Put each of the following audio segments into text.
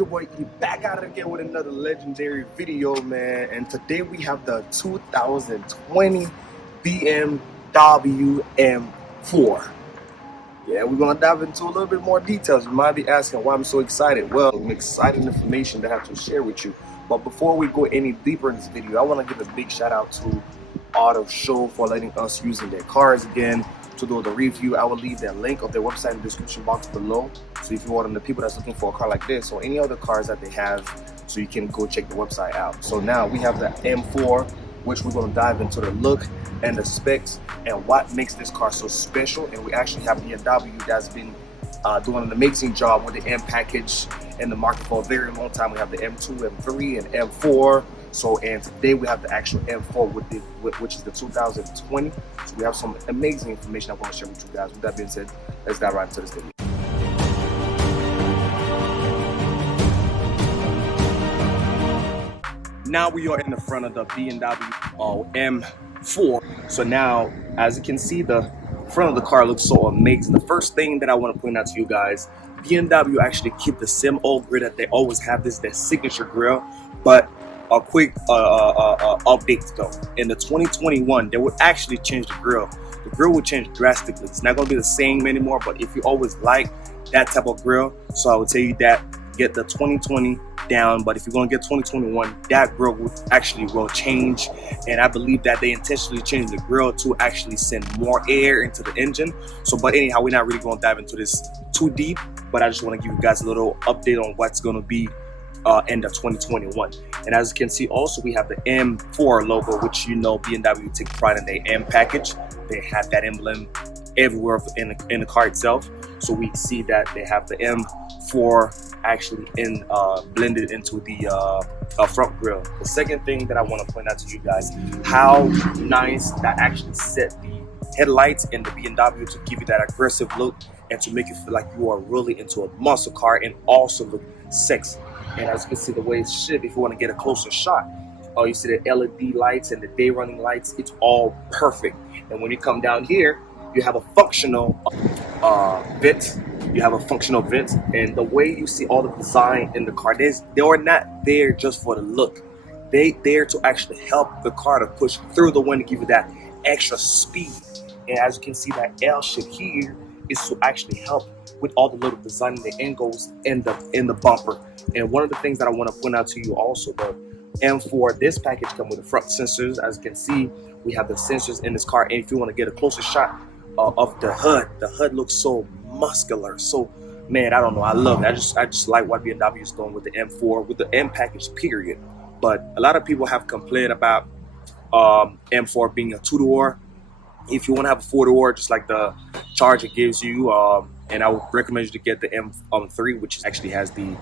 your boy E back at it again with another legendary video, man. And today we have the 2020 BMW M4. Yeah, we're gonna dive into a little bit more details. You might be asking why I'm so excited. Well, some exciting information that I have to share with you. But before we go any deeper in this video, I want to give a big shout out to Auto Show for letting us using their cars again to do the review. I will leave that link of their website in the description box below. So if you're one of the people that's looking for a car like this or any other cars that they have, so you can go check the website out. So now we have the M4, which we're going to dive into the look and the specs and what makes this car so special. And we actually have BMW that's been doing an amazing job with the M package in the market for a very long time. We have the M2, M3, and M4. So, and today we have the actual M4 which is the 2020. So we have some amazing information I want to share with you guys. With that being said, let's dive right into this video. Now we are in the front of the BMW M4. So now, as you can see, the front of the car looks so amazing. The first thing that I want to point out to you guys, BMW actually keep the same old grille that they always have. This is their signature grille, but a quick update though. In the 2021, they would actually change the grille. The grille would change drastically. It's not going to be the same anymore, but if you always like that type of grille, so I would tell you that get the 2020 down. But if you're going to get 2021, that grille will change. And I believe that they intentionally changed the grille to actually send more air into the engine. So, but anyhow, we're not really going to dive into this too deep, but I just want to give you guys a little update on what's going to be end of 2021. And as you can see, also we have the M4 logo, which you know BMW take pride in their M package. They have that emblem everywhere in the car itself. So we see that they have the M4 actually blended into the front grille. The second thing that I want to point out to you guys, how nice that actually set the headlights in the BMW to give you that aggressive look and to make you feel like you are really into a muscle car and also look sexy. And as you can see, the way it's shit, if you want to get a closer shot, you see the LED lights and the day running lights, it's all perfect. And when you come down here, you have a functional vent. You have a functional vent, and the way you see all the design in the car, they are not there just for the look. They there to actually help the car to push through the wind to give you that extra speed. And as you can see, that L shape here is to actually help with all the little design in the angles in the bumper. And one of the things that I want to point out to you also, the M4, this package comes with the front sensors. As you can see, we have the sensors in this car. And if you want to get a closer shot of the hood looks so muscular. So, man, I don't know, I love it. I just like what BMW is doing with the M4, with the M package, period. But a lot of people have complained about M4 being a two-door. If you want to have a four-door, just like the Charger gives you, and I would recommend you to get the M3, which actually has the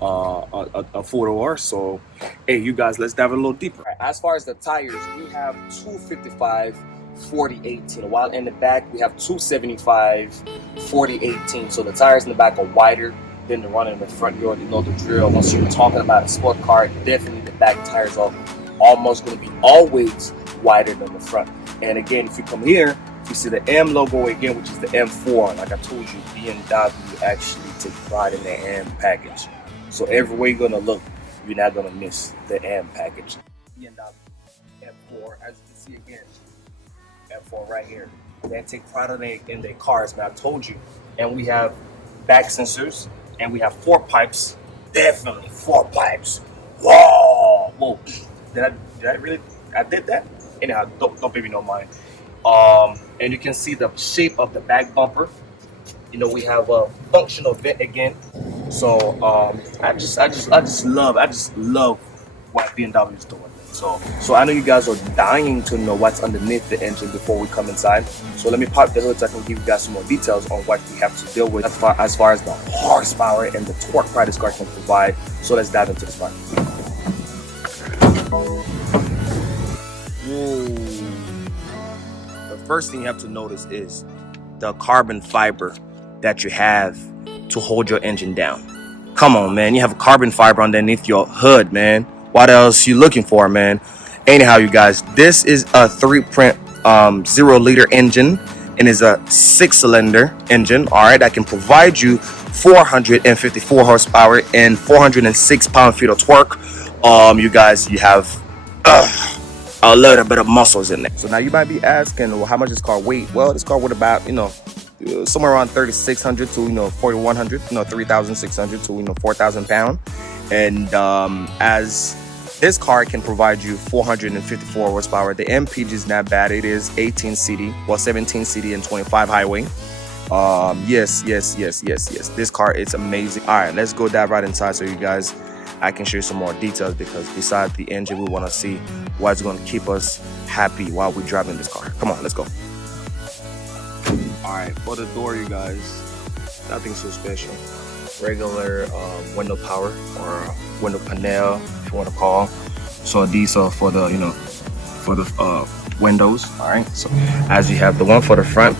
a four-door. So, hey, you guys, let's dive a little deeper. Right, as far as the tires, we have 255 40/18, while in the back we have 275 40/18. So the tires in the back are wider than the one in the front. You already know the drill. Once you're talking about a sport car, definitely the back tires are almost going to be always wider than the front. And again, if you come here, you see the M logo again, which is the M4. Like I told you, BMW actually take pride in their M package. So everywhere you're going to look, you're not going to miss the M package. BMW M4, as you can see again, M4 right here. They take pride in their cars, man. I told you. And we have back sensors, and we have 4 pipes. Definitely 4 pipes. Whoa! Whoa! Did I did that? Anyhow, don't baby no mind. And you can see the shape of the back bumper. You know, we have a functional vent again. So I just love what BMW is doing. So I know you guys are dying to know what's underneath the engine before we come inside. So let me pop the hood so I can give you guys some more details on what we have to deal with as far as the horsepower and the torque pride this car can provide. So let's dive into this part. Whoa. The first thing you have to notice is the carbon fiber that you have to hold your engine down. Come on, man. You have a carbon fiber underneath your hood, man. What else you looking for, man? Anyhow, you guys, this is a 3.0 liter engine and is a 6-cylinder engine, all right, that can provide you 454 horsepower and 406 pound-feet of torque. You guys, you have a little bit of muscles in there. So now you might be asking, well, how much this car weight? Well, this car would about, somewhere around 3,600 to 4,100, 3,600 to 4,000 pound. And as this car can provide you 454 horsepower, the MPG is not bad. It is 18 city, well 17 city and 25 highway. Yes, this car is amazing. All right, let's go dive right inside so you guys, I can show you some more details, because besides the engine, we want to see what's going to keep us happy while we're driving this car. Come on, let's go. All right, for the door, you guys, nothing so special. Regular window power or window panel, if you want to call. So these are for the windows. All right, so as you have the one for the front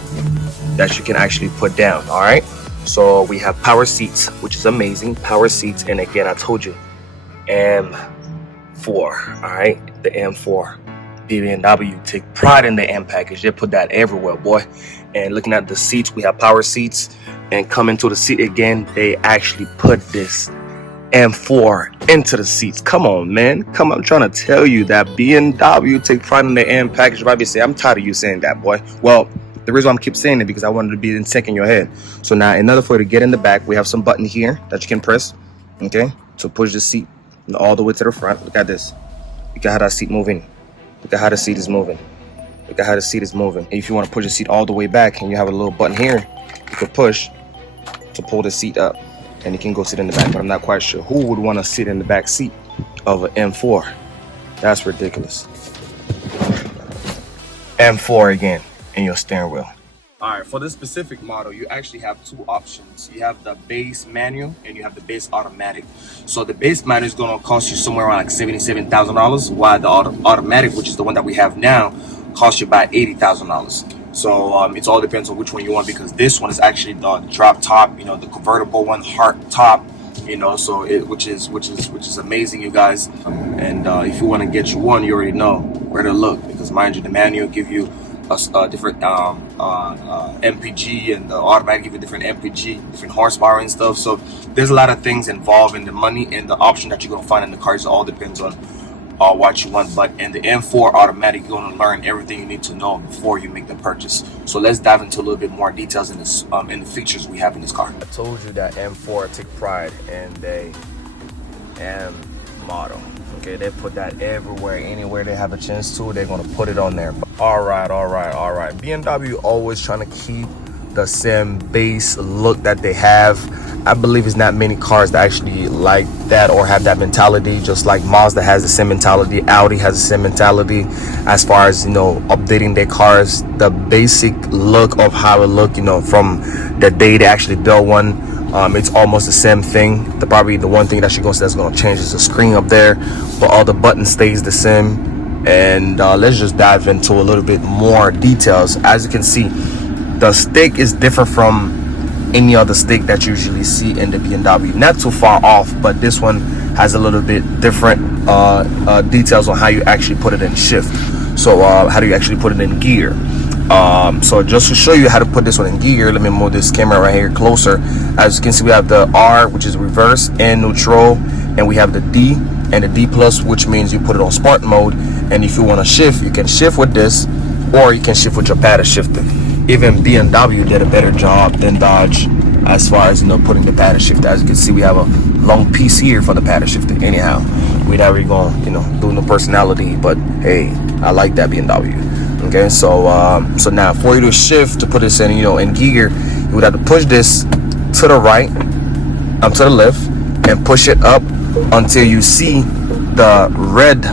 that you can actually put down. All right, so we have power seats, which is amazing. Power seats, and again, I told you, M4. All right, the M4. BMW take pride in the M package. They put that everywhere, boy. And looking at the seats, we have power seats, and coming to the seat again, they actually put this M4 into the seats. Come on, man. Come on, I'm trying to tell you that BMW take pride in the M package. You probably say, I'm tired of you saying that, boy. Well, the reason why I keep saying it, because I wanted to be in sync in your head. So now, in order for you to get in the back, we have some button here that you can press, okay, to push the seat all the way to the front. Look at this. Look at how that seat moving. Look at how the seat is moving. Look at how the seat is moving. And if you want to push the seat all the way back, and you have a little button here, you can push to pull the seat up, and you can go sit in the back. But I'm not quite sure who would want to sit in the back seat of an M4. That's ridiculous. M4 again in your steering wheel. All right, for this specific model, you actually have two options. You have the base manual and you have the base automatic. So the base manual is going to cost you somewhere around like $77,000, while the automatic, which is the one that we have now, costs you about $80,000. So it all depends on which one you want, because this one is actually the drop top, the convertible one, hard top, so which is amazing, you guys. And if you want to get you one, you already know where to look, because mind you, the manual give you a different MPG, and the automatic give you different MPG, different horsepower and stuff. So there's a lot of things involved in the money and the option that you're gonna find in the cars. It all depends on what you want. But in the M4 automatic, you're gonna learn everything you need to know before you make the purchase. So let's dive into a little bit more details in this in the features we have in this car. I told you that M4 take pride in the M model. Okay, they put that everywhere, anywhere they have a chance to, they're gonna put it on there. All right. BMW always trying to keep the same base look that they have. I believe it's not many cars that actually like that or have that mentality. Just like Mazda has the same mentality, Audi has the same mentality as far as updating their cars. The basic look of how it look, from the day they actually built one. It's almost the same thing. Probably the one thing that's going to change is the screen up there, but all the buttons stays the same. And let's just dive into a little bit more details. As you can see, the stick is different from any other stick that you usually see in the BMW. Not too far off, but this one has a little bit different details on how you actually put it in shift. So how do you actually put it in gear? So just to show you how to put this one in gear, let me move this camera right here closer. As you can see, we have the R, which is reverse and neutral, and we have the D and the D plus, which means you put it on sport mode. And if you want to shift, you can shift with this, or you can shift with your paddle shifter. Even BMW did a better job than Dodge as far as putting the paddle shifter. As you can see, we have a long piece here for the paddle shifter. Anyhow, we're not really going doing the personality, but hey, I like that BMW. Okay, so now for you to shift, to put this in in gear, you would have to push this to the right, to the left, and push it up until you see the red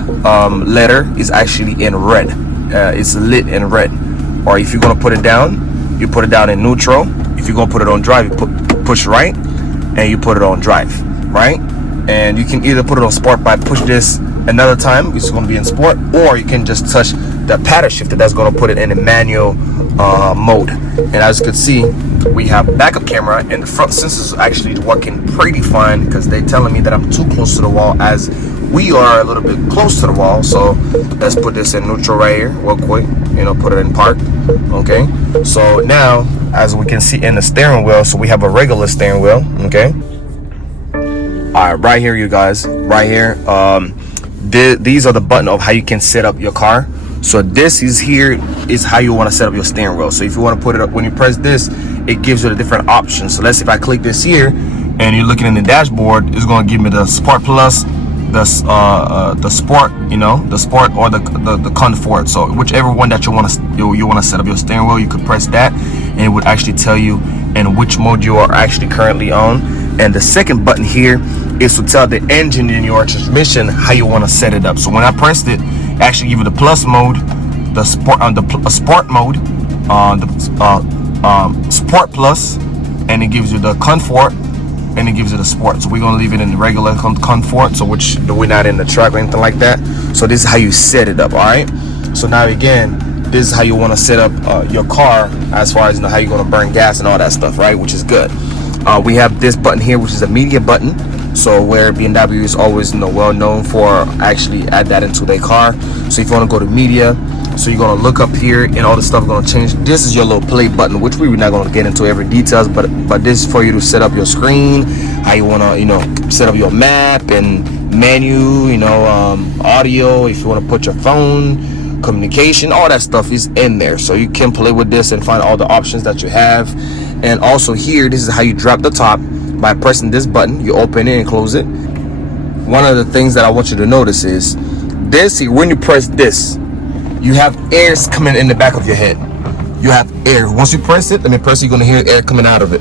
letter is actually in red. It's lit in red. Or if you're gonna put it down, you put it down in neutral. If you're gonna put it on drive, you push right, and you put it on drive, right? And you can either put it on sport by push this another time, which is gonna be in sport, or you can just touch the paddle shifter that's gonna put it in a manual mode. And as you can see, we have backup camera, and the front sensors are actually working pretty fine, because they're telling me that I'm too close to the wall, as we are a little bit close to the wall. So let's put this in neutral right here real quick, put it in park. Okay, so now as we can see in the steering wheel, so we have a regular steering wheel. Okay, all right, right here, you guys, right here, these are the button of how you can set up your car. So this is here is how you want to set up your steering wheel. So if you want to put it up, when you press this, it gives you the different options. So let's say if I click this here and you're looking in the dashboard, it's going to give me the Sport Plus, the Sport, you know, the Sport or the Comfort. So whichever one that you want to set up your steering wheel, you could press that and it would actually tell you in which mode you are actually currently on. And the second button here is to tell the engine in your transmission how you want to set it up. So when I pressed it, actually give you the plus mode, the sport sport mode, the Sport Plus, and it gives you the Comfort, and it gives you the Sport. So we're gonna leave it in the regular Comfort, so which we're not in the truck or anything like that. So this is how you set it up. All right, so now again, this is how you want to set up your car as far as, you know, how you're gonna burn gas and all that stuff, right? Which is good. We have this button here, which is a media button. So where BMW is always, you know, well known for actually add that into their car. So if you want to go to media, so you're going to look up here and all the stuff going to change. This is your little play button, which we're not going to get into every details, but this is for you to set up your screen, how you want to, you know, set up your map and menu, you know, audio, if you want to put your phone, communication, all that stuff is in there. So you can play with this and find all the options that you have. And also here, this is how you drop the top. By pressing this button, you open it and close it. One of the things that I want you to notice is this, when you press this, you have air coming in the back of your head. You have air. Once you press it, let me press it, you're gonna hear air coming out of it.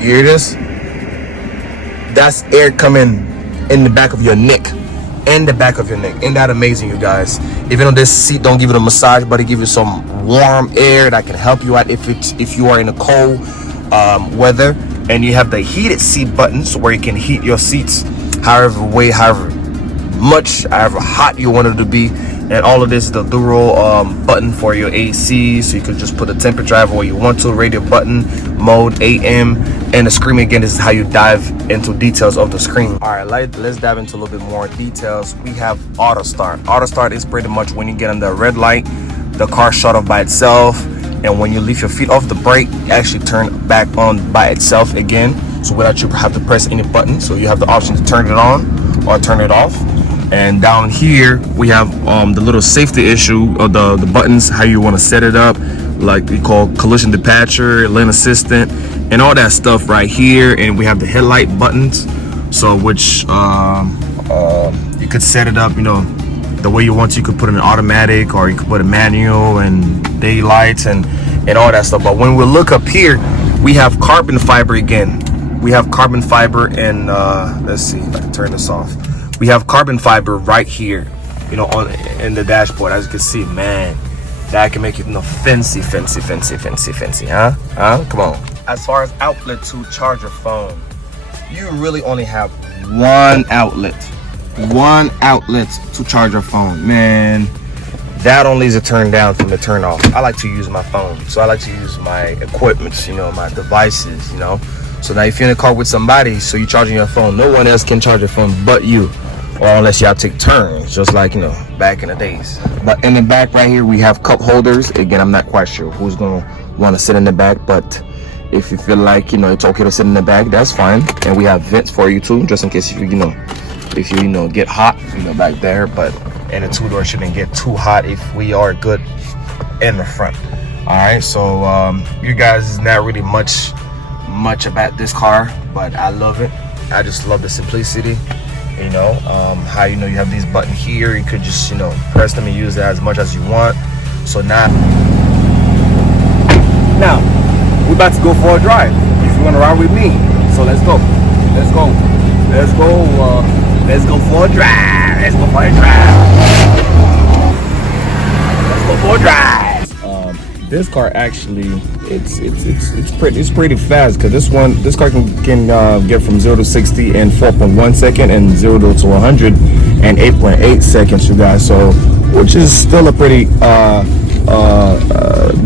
You hear this? That's air coming in the back of your neck. In the back of your neck. Isn't that amazing, you guys? Even though this seat don't give it a massage, but it gives you some warm air that can help you out if you are in a cold weather. And you have the heated seat buttons where you can heat your seats however much, however hot you want it to be. And all of this is the dual button for your AC, so you can just put the temperature where you want to, radio button, mode, AM, and the screen. Again, this is how you dive into details of the screen. All right, let's dive into a little bit more details. We have auto start. Auto start is pretty much when you get on the red light, the car shut off by itself, and when you leave your feet off the brake, it actually turn back on by itself again, so without you have to press any button. So you have the option to turn it on or turn it off. And down here we have the little safety issue of the buttons, how you want to set it up, like we call collision departure, lane assistant, and all that stuff right here. And we have the headlight buttons, so which you could set it up, you know, the way you want to. You could put it in automatic, or you could put a manual and daylights and all that stuff. But when we look up here, we have carbon fiber again. We have carbon fiber, and let's see if I can turn this off. We have carbon fiber right here, you know, in the dashboard. As you can see, man, that can make it, you know, fancy, huh? Come on. As far as outlet to charge your phone, you really only have one outlet to charge your phone. Man, that only is a turn down from the turn off. I like to use my phone, so I like to use my equipment, you know, my devices, you know. So now if you're in a car with somebody, so you're charging your phone, no one else can charge your phone but you, or unless y'all take turns, just like, you know, back in the days. But in the back right here, we have cup holders. Again, I'm not quite sure who's gonna want to sit in the back, but if you feel like, you know, it's okay to sit in the back, that's fine. And we have vents for you too, just in case if you get hot, you know, back there. But and the two door shouldn't get too hot if we are good in the front. All right, so you guys, is not really much about this car, but I love it. I just love the simplicity, you know, how, you know, you have these buttons here, you could just, you know, press them and use that as much as you want. So now we're about to go for a drive, if you want to ride with me. So let's go for a drive. This car actually, it's pretty fast, because this car can get from 0 to 60 in 4.1 seconds and 0 to 100 in 8.8 seconds, you guys. So which is still a pretty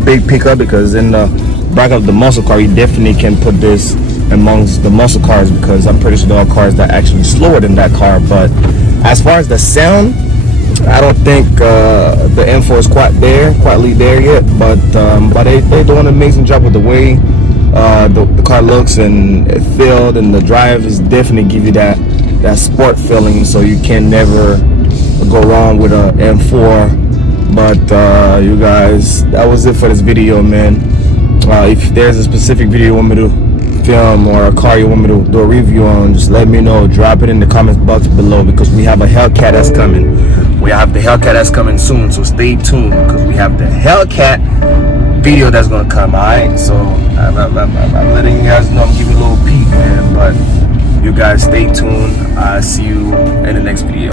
big pickup, because in the back of the muscle car, you definitely can put this amongst the muscle cars, because I'm pretty sure there are cars that are actually slower than that car. But as far as the sound, I don't think the M4 is quite there yet, but they do an amazing job with the way the car looks and it feels, and the drive is definitely give you that sport feeling, so you can never go wrong with a M4. But you guys, that was it for this video, man. If there's a specific video you want me to film or a car you want me to do a review on, just let me know. Drop it in the comments box below, because we have a Hellcat that's coming. We have the Hellcat that's coming soon, so stay tuned, because we have the Hellcat video that's gonna come. Alright, so I'm letting you guys know, I'm giving you a little peek, man. But you guys stay tuned. I'll see you in the next video.